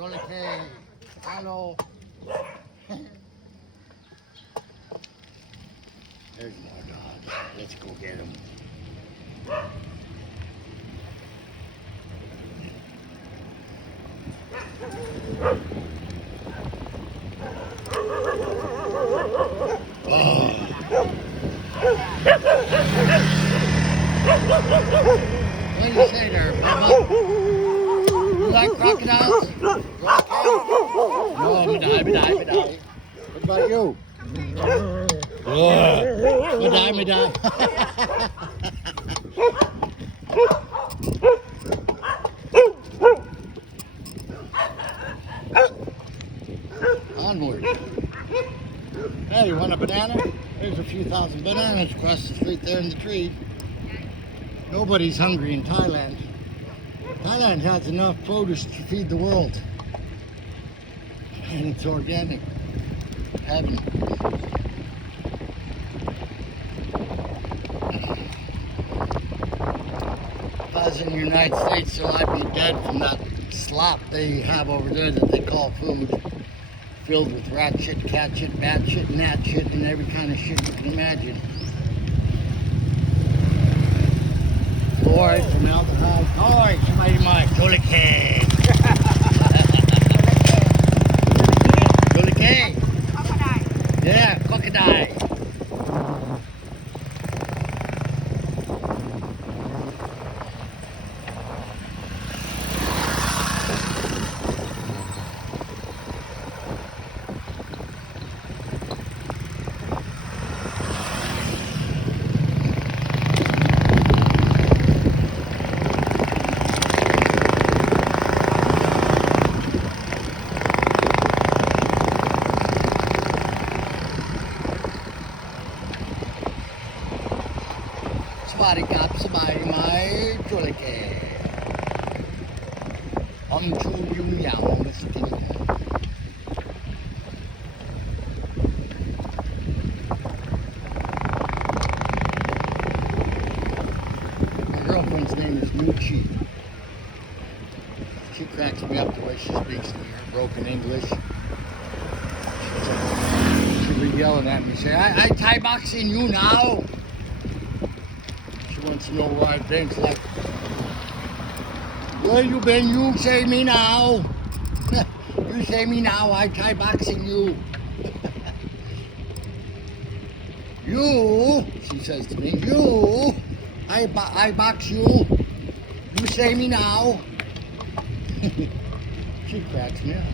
Crocodile. Hello. There's more dogs. Let's go get them. Oh. What do you say there, Bubba? You like crocodiles? No, me die. What about you? Me die. Onward. Hey, you want a banana? There's a few thousand bananas across the street there in the tree. Nobody's hungry in Thailand. Thailand has enough produce to feed the world. And it's organic. Heaven. If I was in the United States, so I'd be dead from that slop they have over there that they call food. Filled with rat shit, cat shit, bat shit, gnat shit, and every kind of shit you can imagine. Fluoride, formaldehyde. Alright, somebody might. Crocodile. Crocodile. Yeah, crocodile. Somebody my Crocodile. I'm too young, Mr. My girlfriend's name is Nucci. She cracks me up the way she speaks to me, her broken English. She'll be yelling at me, say, I Thai boxing you now. She wants to know where I've been. She's like, where you been? You say me now. You say me now, I Thai boxing you. You, she says to me, you, I box you. You say me now. She cracks me up.